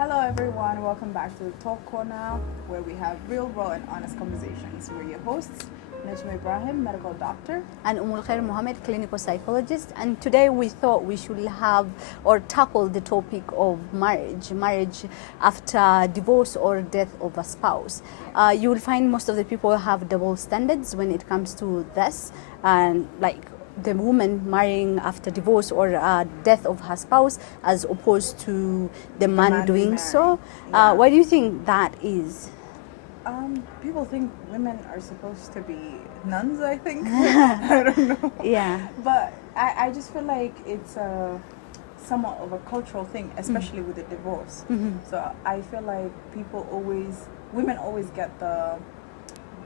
Hello, everyone. Welcome back to the Talk Corner, where we have real, raw, and honest conversations. We're your hosts, Najma Ibrahim, medical doctor, and Umul Khair Mohammed, clinical psychologist. And today we thought we should have or tackle the topic of marriage after divorce or death of a spouse. You will find most of the people have double standards when it comes to this, and like the woman marrying after divorce or death of her spouse as opposed to the man doing so. Yeah. Why do you think that is? People think women are supposed to be nuns, I think. I don't know. Yeah. But I just feel like it's somewhat of a cultural thing, especially with the divorce. Mm-hmm. So I feel like women always get the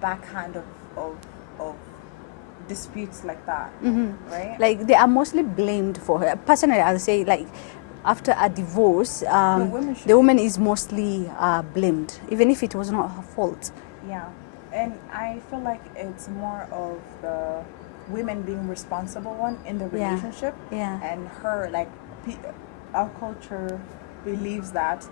backhand of disputes like that, right? Like they are mostly blamed for her. Personally, I'll say like after a divorce, the woman is mostly blamed, even if it was not her fault. Yeah, and I feel like it's more of the women being responsible one in the relationship. Yeah. And her like our culture believes that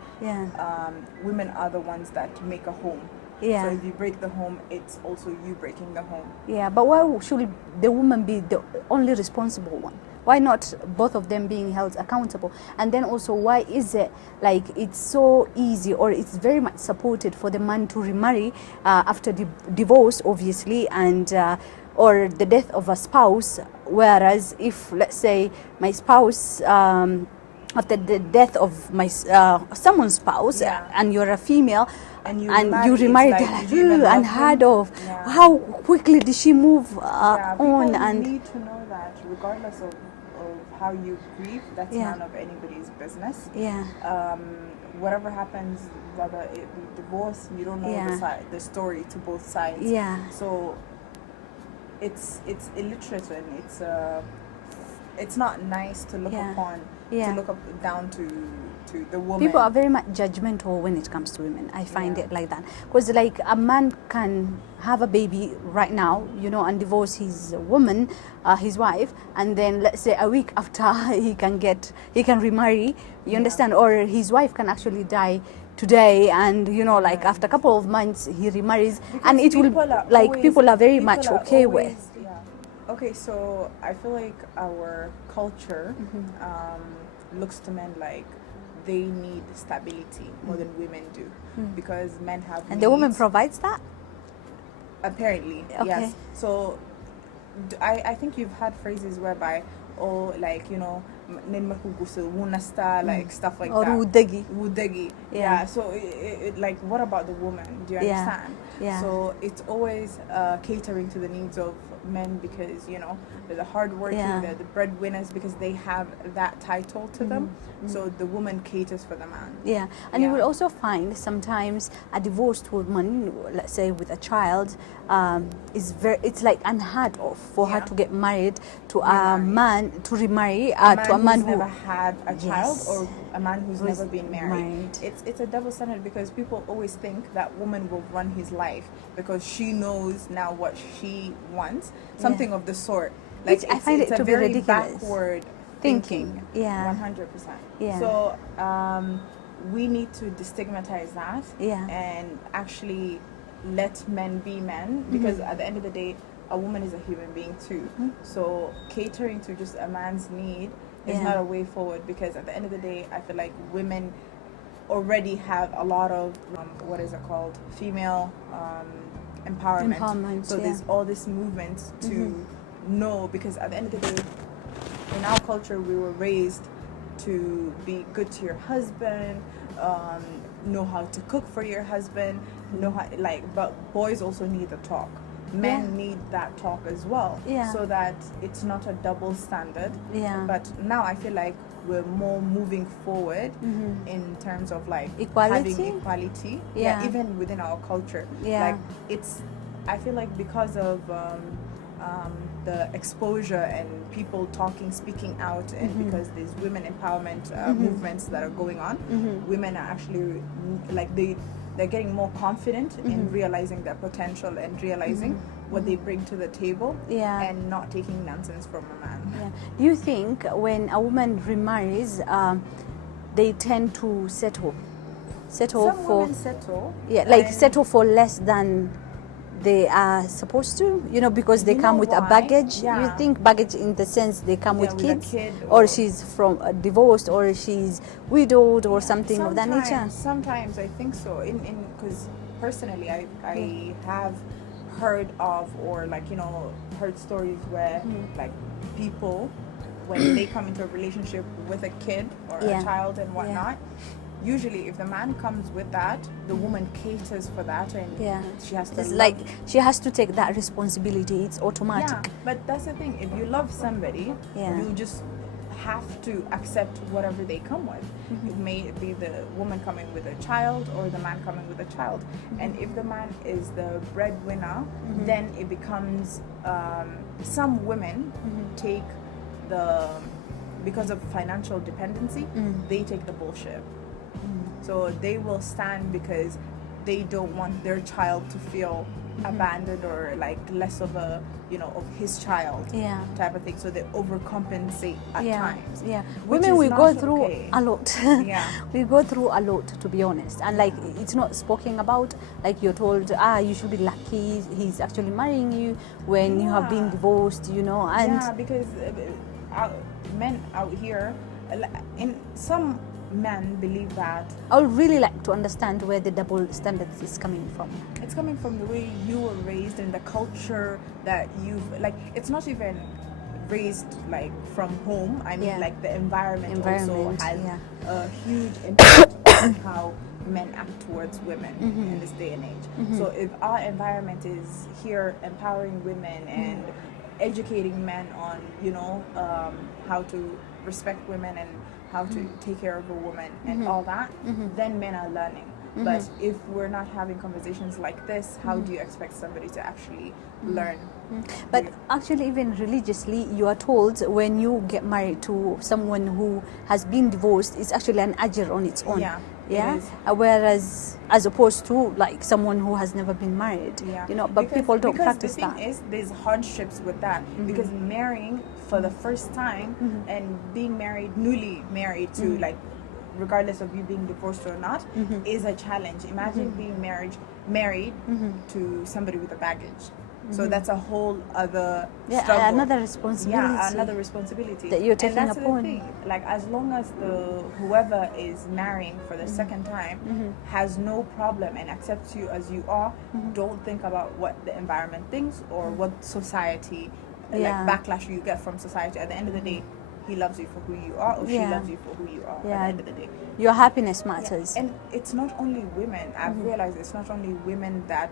women are the ones that make a home. Yeah. So if you break the home, it's also you breaking the home. Yeah, but why should the woman be the only responsible one? Why not both of them being held accountable? And then also, why is it like it's so easy or it's very much supported for the man to remarry after divorce, obviously, and or the death of a spouse? Whereas if, let's say, my spouse, after the death of my someone's spouse, and you're a female, and you remarried, like, unheard of. Yeah. How quickly did she move on? And need to know that regardless of how you grieve, that's none of anybody's business. Yeah. Whatever happens, whether it be divorce, you don't know the story to both sides. Yeah. So it's illiterate and it's not nice to look upon, to look down to the woman. People are very much judgmental when it comes to women. I find it like that. Because like a man can have a baby right now, and divorce his woman, his wife, and then let's say a week after he can remarry, you understand, or his wife can actually die today, and like after a couple of months he remarries, because and it will people are very much okay with. Okay, so I feel like our culture looks to men like they need stability more than women do, because men have and needs. The woman provides that? Apparently, yes. So I think you've had phrases whereby, like, like stuff like or that. Wudegi. Yeah. So like, what about the woman? Do you understand? Yeah. So it's always catering to the needs of men, because they're the hardworking, they're the breadwinners, because they have that title to them. So the woman caters for the man. Yeah, and you will also find sometimes a divorced woman, let's say with a child, it's like unheard of for her to get married to a man, to remarry to a man who's never had a child, or a man who's never been married. It's a double standard, because people always think that woman will run his life because she knows now what she wants, something of the sort. Like, I find it to be ridiculous. Backward thinking. 100%. Yeah. So we need to destigmatize that and actually let men be men, because at the end of the day, a woman is a human being too. So catering to just a man's need is not a way forward, because at the end of the day, I feel like women already have a lot of what is it called, female empowerment. So there's all this movement to know, because at the end of the day, in our culture, we were raised to be good to your husband, know how to cook for your husband, but boys also need the talk. Men need that talk as well, so that it's not a double standard. But now I feel like we're more moving forward in terms of like equality? Having equality, even within our culture. Like, I feel like because of the exposure and people speaking out, and because there's women empowerment movements that are going on, women are actually like they're getting more confident in realizing their potential and realizing what they bring to the table, and not taking nonsense from a man. Do you think when a woman remarries, they tend to settle settle Some for women settle. yeah, like and settle for less than they are supposed to, you know, because they You come know with a why? baggage. You Yeah. think baggage in the sense they come Yeah, with with a kids, kid or or- she's from divorced, or she's widowed, or something of that nature. Sometimes I think so. In because personally, I have heard of, or like, you know, heard stories where like people, when they come into a relationship with a kid or Yeah. a child and whatnot, usually if the man comes with that, the woman caters for that, and Yeah, she has to it's love- like she has to take that responsibility. It's automatic. Yeah, but that's the thing. If you love somebody, Yeah. you just have to accept whatever they come with. It may be the woman coming with a child or the man coming with a child. And if the man is the breadwinner, then it becomes some women take the, because of financial dependency, they take the bullshit. So they will stand because they don't want their child to feel abandoned or like less of a, you know, of his child Yeah. type of thing. So they overcompensate at Yeah, times. yeah. which Women, is we not go through okay. a lot. Yeah. We go through a lot, to be honest. And like, it's not spoken about. Like, you're told, you should be lucky. He's actually marrying you when you have been Yeah. divorced, you know. And Yeah, because men out here, in some men believe that I would really like to understand where the double standards is coming from. it's coming from the way you were raised and the culture that you've, like, it's not even raised like from home. I mean, Yeah. like the environment also Environment, has yeah. a huge impact on how men act towards women in this day and age. So if our environment is here empowering women and educating men on, you know, how to respect women and how to take care of a woman and all that, then men are learning. But if we're not having conversations like this, how do you expect somebody to actually learn? But actually, even religiously, you are told when you get married to someone who has been divorced, it's actually an ajr on its own. Yeah, it Yeah. is. Whereas, as opposed to like someone who has never been married. Yeah. You know, but people don't practice because that. the thing is, there's hardships with that. Because marrying for the first time and being married, newly married to like, regardless of you being divorced or not, is a challenge. Imagine being married to somebody with a baggage. So that's a whole other struggle. Another responsibility. Yeah, another responsibility that you're taking and that's upon. the thing. Like, as long as the whoever is marrying for the second time has no problem and accepts you as you are, don't think about what the environment thinks or what society, like backlash you get from society. At the end of the day, he loves you for who you are, or she Yeah. loves you for who you are. At the Yeah. end of the day. Your happiness matters. And it's not only women. I've realized it's not only women that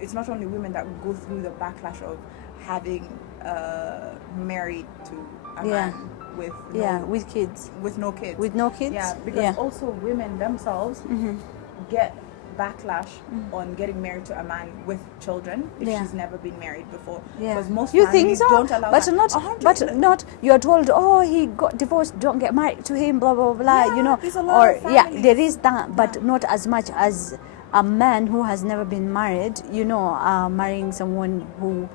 it's not only women that go through the backlash of having married to a Yeah. man with With kids. with no kids. With no kids? Yeah, because Yeah. also women themselves get backlash on getting married to a man with children if Yeah. she's never been married before. Yeah. Because most You think families so? don't allow But that. not. 100 But not. You are told, oh, he got divorced. Don't get married to him. Blah blah blah. Yeah, you know. there's a lot Or of yeah, families. there is that, but Yeah. not as much as a man who has never been married. You know, marrying someone who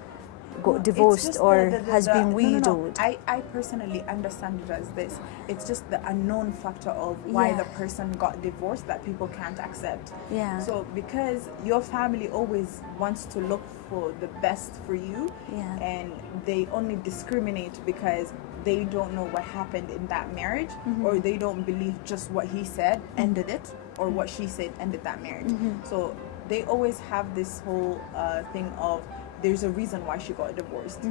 No, got it's divorced just or the- has been no. widowed. I personally understand it as this. It's just the unknown factor of why Yeah. the person got divorced that people can't accept. Yeah. So because your family always wants to look for the best for you, Yeah. and they only discriminate because they don't know what happened in that marriage, or they don't believe just what he said ended it, or what she said ended that marriage. So they always have this whole thing of, there's a reason why she got divorced. Do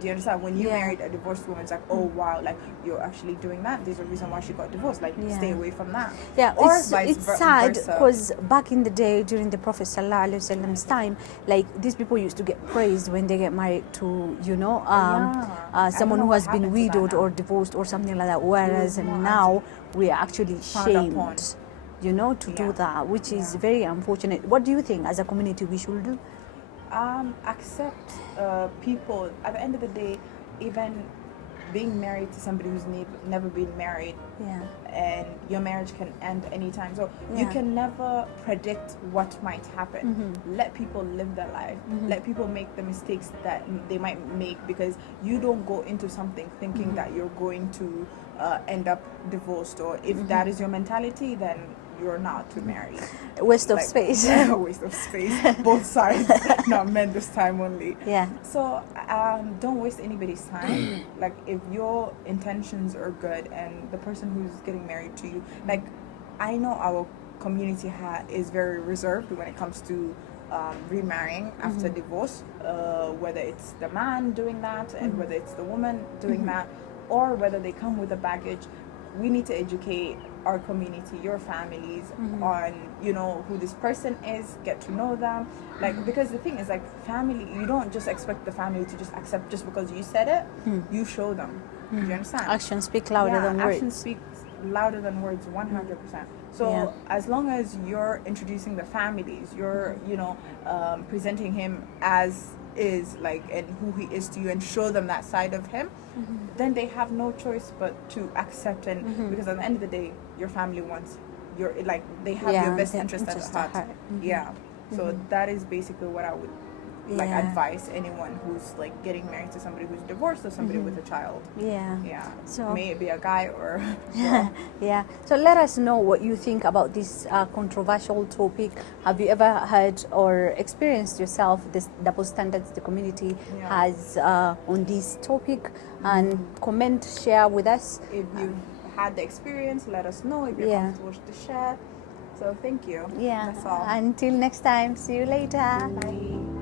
you understand? When you Yeah. married a divorced woman, it's like, oh wow, like, you're actually doing that. There's a reason why she got divorced. Like, Yeah. stay away from that. Yeah, Or it's vice sad versa. because back in the day, during the Prophet ﷺ's time, like these people used to get praised when they get married to, you know, I someone don't who know has what been happened to that widowed now. or divorced or something like that. Whereas more now we are actually frowned upon. shamed, you know, to do Yeah. that, which is Yeah. very unfortunate. What do you think as a community we should do? Accept people. At the end of the day, even being married to somebody who's never been married, Yeah. and your marriage can end anytime. So you Yeah. can never predict what might happen. Let people live their life. Let people make the mistakes that they might make, because you don't go into something thinking that you're going to end up divorced. Or if that is your mentality, then you're not to marry. Waste of Like, space. a waste of space. Both sides, not men this time only. Yeah. So don't waste anybody's time. Like if your intentions are good and the person who's getting married to you, like I know our community is very reserved when it comes to remarrying after divorce, whether it's the man doing that and whether it's the woman doing that, or whether they come with a baggage. We need to educate our community, your families, on who this person is, get to know them, like, because the thing is, like, family, you don't just expect the family to just accept just because you said it. You show them. Do you understand? Actions speak louder than words. Actions speak louder than words, 100%. So as long as you're introducing the families, you're presenting him as is, like, and who he is to you, and show them that side of him, then they have no choice but to accept. And because at the end of the day, your family wants they have your best interest at heart. So that is basically what I would advise anyone who's like getting married to somebody who's divorced or somebody with a child. So may it be a guy or so let us know what you think about this controversial topic. Have you ever heard or experienced yourself this double standards the community has on this topic? And comment, share with us if you've had the experience. Let us know if you're comfortable to share. So thank you. That's all. Until next time, see you later. Bye.